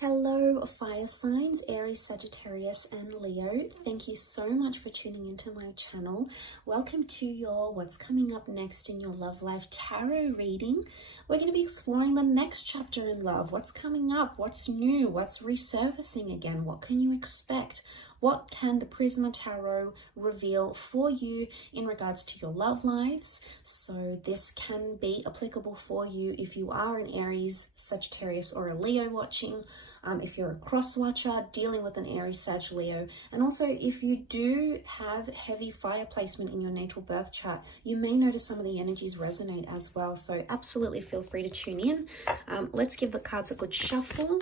Hello, fire signs, Aries, Sagittarius, and Leo. Thank you so much for tuning into my channel. Welcome to your What's Coming Up Next in Your Love Life Tarot reading. We're going to be exploring the next chapter in love. What's coming up? What's new? What's resurfacing again? What can you expect? What can the Prisma Tarot reveal for you in regards to your love lives? So this can be applicable for you if you are an Aries, Sagittarius, or a Leo watching. If you're a cross watcher dealing with an Aries, Sag, Leo, and also if you do have heavy fire placement in your natal birth chart, you may notice some of the energies resonate as well. So absolutely feel free to tune in. Let's give the cards a good shuffle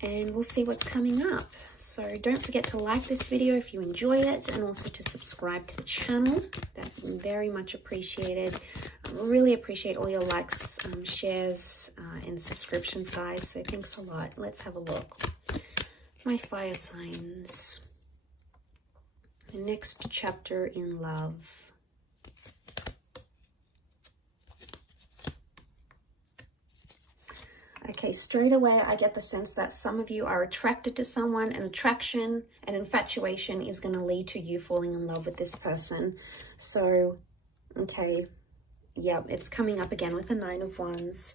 and we'll see what's coming up. So don't forget to like this video if you enjoy it, and also to subscribe to the channel. That's very much appreciated. I really appreciate all your likes, shares, and subscriptions, guys. So thanks a lot. Let's have a look. My fire signs. The next chapter in love. Okay, straight away, I get the sense that some of you are attracted to someone, and attraction and infatuation is going to lead to you falling in love with this person. So, okay, yeah, it's coming up again with the Nine of Wands.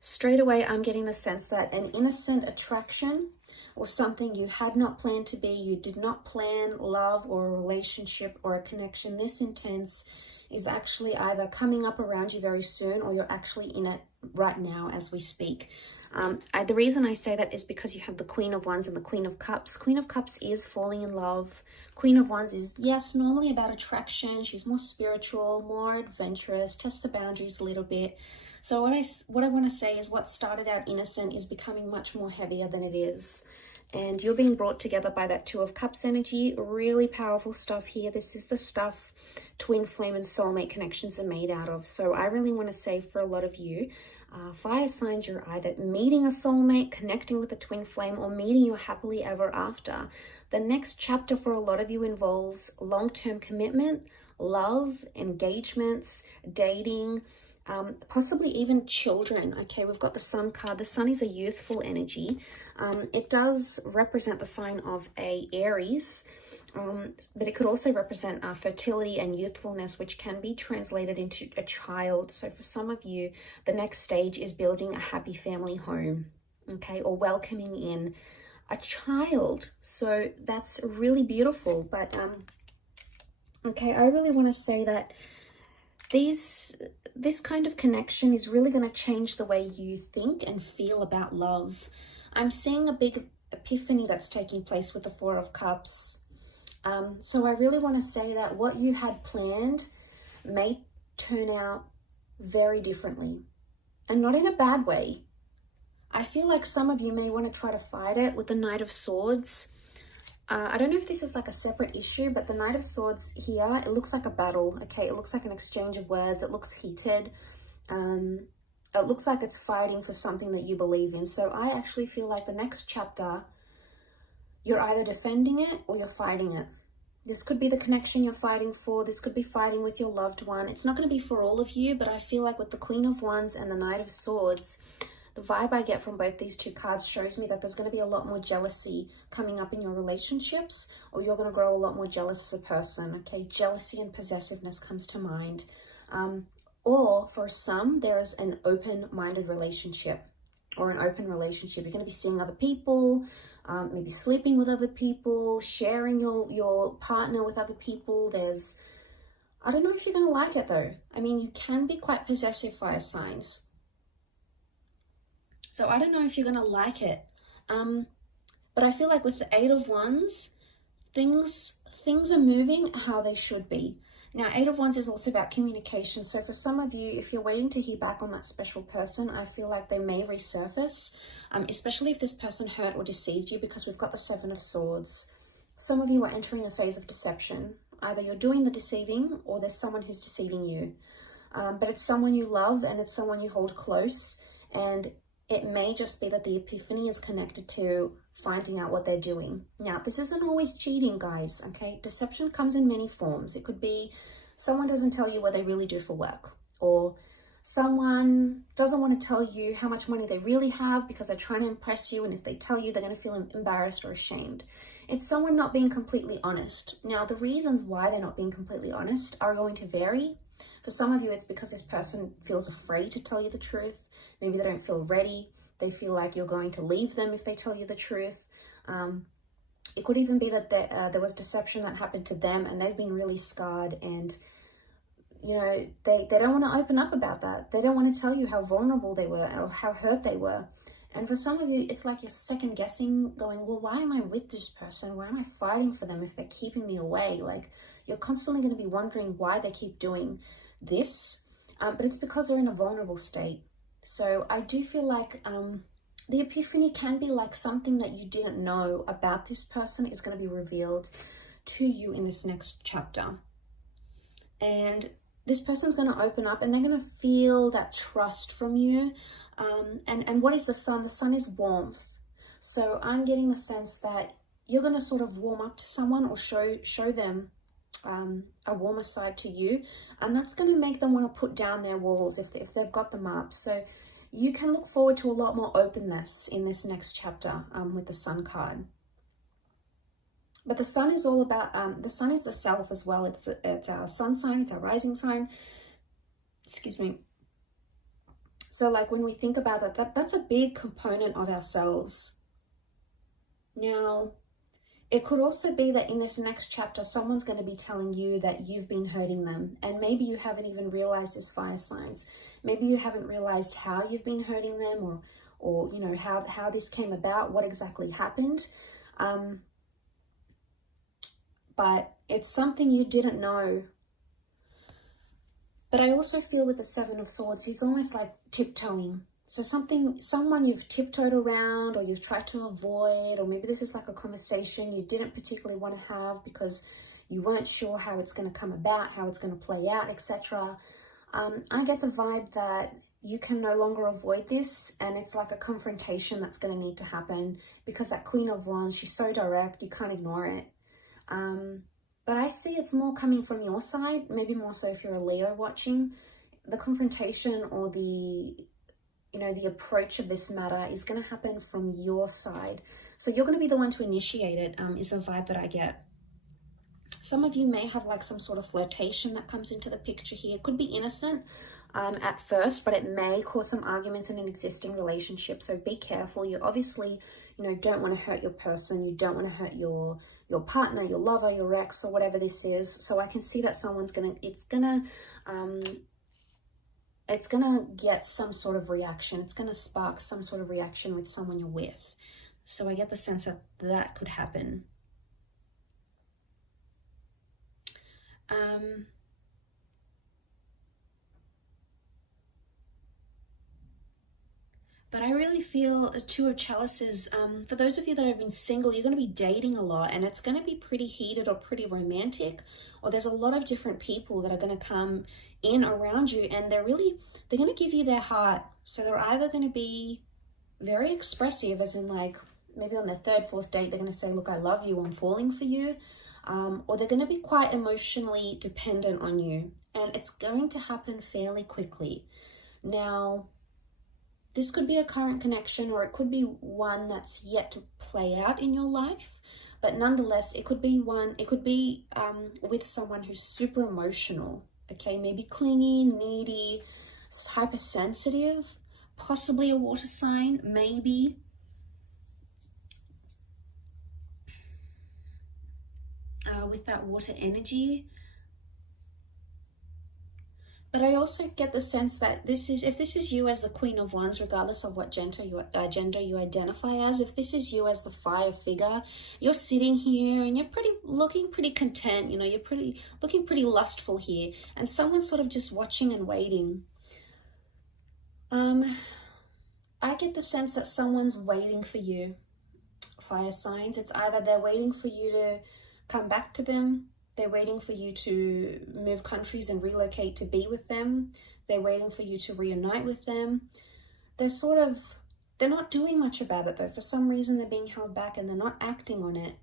Straight away, I'm getting the sense that an innocent attraction or something you had not planned to be, you did not plan love or a relationship or a connection this intense, is actually either coming up around you very soon, or you're actually in it right now as we speak. The reason I say that is because you have the Queen of Wands and the Queen of Cups. Queen of Cups is falling in love. Queen of Wands is, yes, normally about attraction. She's more spiritual, more adventurous, tests the boundaries a little bit. So what I want to say is what started out innocent is becoming much more heavier than it is. And you're being brought together by that Two of Cups energy. Really powerful stuff here. This is the stuff twin flame and soulmate connections are made out of. So I really want to say for a lot of you, fire signs, you're either meeting a soulmate, connecting with a twin flame, or meeting your happily ever after. The next chapter for a lot of you involves long-term commitment, love, engagements, dating, possibly even children. Okay, we've got the Sun card. The Sun is a youthful energy. It does represent the sign of a Aries, but it could also represent fertility and youthfulness, which can be translated into a child. So for some of you, the next stage is building a happy family home, okay, or welcoming in a child. So that's really beautiful. But okay, I really want to say that this kind of connection is really going to change the way you think and feel about love. I'm seeing a big epiphany that's taking place with the Four of Cups. So I really want to say that what you had planned may turn out very differently, and not in a bad way. I feel like some of you may want to try to fight it with the Knight of Swords. I don't know if this is like a separate issue, but the Knight of Swords here, it looks like a battle, okay? It looks like an exchange of words. It looks heated. It looks like it's fighting for something that you believe in. So I actually feel like the next chapter, you're either defending it or you're fighting it. This could be the connection you're fighting for. This could be fighting with your loved one. It's not going to be for all of you, but I feel like with the Queen of Wands and the Knight of Swords, the vibe I get from both these two cards shows me that there's going to be a lot more jealousy coming up in your relationships, or you're going to grow a lot more jealous as a person, okay? Jealousy and possessiveness comes to mind. Or for some, there is an open-minded relationship or an open relationship. You're going to be seeing other people, maybe sleeping with other people, sharing your partner with other people. I don't know if you're going to like it though. I mean, you can be quite possessive, fire signs. So I don't know if you're going to like it. But I feel like with the Eight of Wands, things are moving how they should be. Now, Eight of Wands is also about communication. So for some of you, if you're waiting to hear back on that special person, I feel like they may resurface, especially if this person hurt or deceived you, because we've got the Seven of Swords. Some of you are entering a phase of deception. Either you're doing the deceiving or there's someone who's deceiving you. But it's someone you love and it's someone you hold close. And it may just be that the epiphany is connected to finding out what they're doing. Now, this isn't always cheating, guys, okay? Deception comes in many forms. It could be someone doesn't tell you what they really do for work, or Someone doesn't want to tell you how much money they really have because they're trying to impress you, and if they tell you, they're going to feel embarrassed or ashamed. It's someone not being completely honest. Now, the reasons why they're not being completely honest are going to vary. For some of you, it's because this person feels afraid to tell you the truth. Maybe they don't feel ready. They feel like you're going to leave them if they tell you the truth. It could even be that there was deception that happened to them and they've been really scarred, and you know, they don't want to open up about that. They don't want to tell you how vulnerable they were or how hurt they were. And for some of you, it's like you're second guessing, going, well, why am I with this person? Why am I fighting for them if they're keeping me away? Like, you're constantly going to be wondering why they keep doing this. But it's because they're in a vulnerable state. So I do feel like the epiphany can be like something that you didn't know about this person is going to be revealed to you in this next chapter. And this person's going to open up and they're going to feel that trust from you. And what is the sun? The sun is warmth. So I'm getting the sense that you're going to sort of warm up to someone or show them a warmer side to you. And that's going to make them want to put down their walls if they've got them up. So you can look forward to a lot more openness in this next chapter with the sun card. But the sun is all about, the sun is the self as well. It's our sun sign, it's our rising sign. Excuse me. So like when we think about that's a big component of ourselves. Now, it could also be that in this next chapter, someone's going to be telling you that you've been hurting them. And maybe you haven't even realized this, fire signs. Maybe you haven't realized how you've been hurting them or you know, how this came about, what exactly happened. But it's something you didn't know. But I also feel with the Seven of Swords, he's almost like tiptoeing. So someone you've tiptoed around or you've tried to avoid, or maybe this is like a conversation you didn't particularly want to have because you weren't sure how it's going to come about, how it's going to play out, etc. I get the vibe that you can no longer avoid this, and it's like a confrontation that's going to need to happen because that Queen of Wands, she's so direct, you can't ignore it. But I see it's more coming from your side, maybe more so if you're a Leo watching. The confrontation or the approach of this matter is going to happen from your side. So you're going to be the one to initiate it, is the vibe that I get. Some of you may have like some sort of flirtation that comes into the picture here. It could be innocent at first, but it may cause some arguments in an existing relationship. So be careful. You obviously, don't want to hurt your person. You don't want to hurt your partner, your lover, your ex, or whatever this is. So I can see that someone's it's gonna get some sort of reaction. It's gonna spark some sort of reaction with someone you're with. So I get the sense that that could happen. But I really feel a Two of Chalices. For those of you that have been single, you're going to be dating a lot, and it's going to be pretty heated or pretty romantic, or there's a lot of different people that are going to come in around you, and they're going to give you their heart. So they're either going to be very expressive, as in like maybe on their third, fourth date, they're going to say, look, I love you, I'm falling for you. Or they're going to be quite emotionally dependent on you, and it's going to happen fairly quickly. Now, this could be a current connection, or it could be one that's yet to play out in your life. But nonetheless, it could be with someone who's super emotional, okay? Maybe clingy, needy, hypersensitive, possibly a water sign, maybe. With that water energy. But I also get the sense that if this is you as the Queen of Wands, regardless of what gender you identify as, if this is you as the fire figure, you're sitting here and you're looking pretty content, you're looking pretty lustful here, and someone's sort of just watching and waiting. I get the sense that someone's waiting for you, fire signs. It's either they're waiting for you to come back to them, they're waiting for you to move countries and relocate to be with them, they're waiting for you to reunite with them. They're not doing much about it though. For some reason they're being held back and they're not acting on it.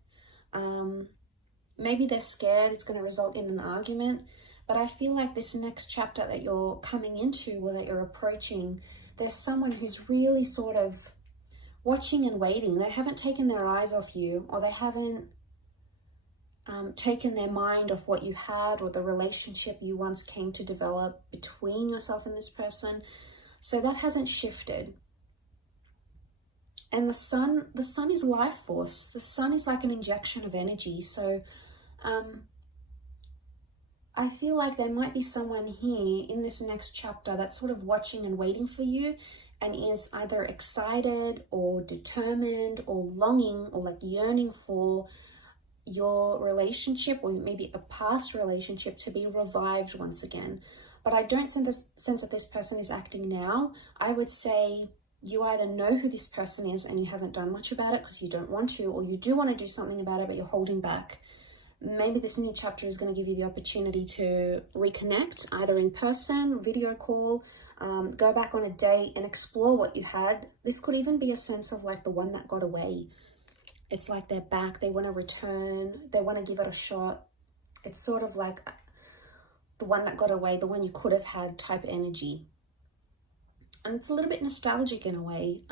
Maybe they're scared it's going to result in an argument. But I feel like this next chapter that you're coming into, or that you're approaching, there's someone who's really sort of watching and waiting. They haven't taken their eyes off you, or they haven't taken their mind off what you had, or the relationship you once came to develop between yourself and this person. So that hasn't shifted. And the sun is life force. The sun is like an injection of energy. So I feel like there might be someone here in this next chapter that's sort of watching and waiting for you, and is either excited or determined or longing or like yearning for your relationship, or maybe a past relationship, to be revived once again. But I don't sense that this person is acting now. I would say you either know who this person is and you haven't done much about it because you don't want to, or you do want to do something about it but you're holding back. Maybe this new chapter is going to give you the opportunity to reconnect, either in person, video call, go back on a date and explore what you had. This could even be a sense of like the one that got away. It's like they're back, they want to return, they want to give it a shot. It's sort of like the one that got away, the one you could have had type energy. And it's a little bit nostalgic in a way.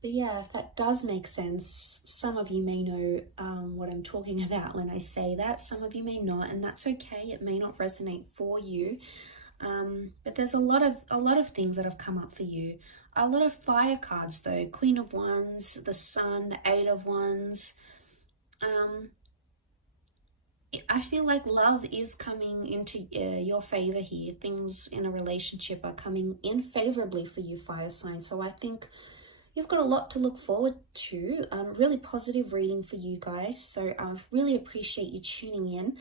But yeah, if that does make sense, some of you may know what I'm talking about when I say that. Some of you may not, and that's okay. It may not resonate for you. But there's a lot of things that have come up for you. A lot of fire cards though. Queen of Wands, the Sun, the Eight of Wands. I feel like love is coming into your favor here. Things in a relationship are coming in favorably for you, fire sign. So I think you've got a lot to look forward to. Really positive reading for you guys. So I really appreciate you tuning in.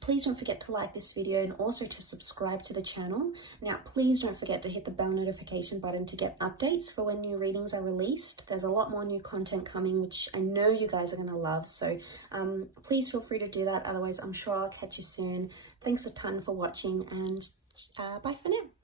Please don't forget to like this video and also to subscribe to the channel. Now, please don't forget to hit the bell notification button to get updates for when new readings are released. There's a lot more new content coming, which I know you guys are going to love. So please feel free to do that. Otherwise, I'm sure I'll catch you soon. Thanks a ton for watching, and bye for now.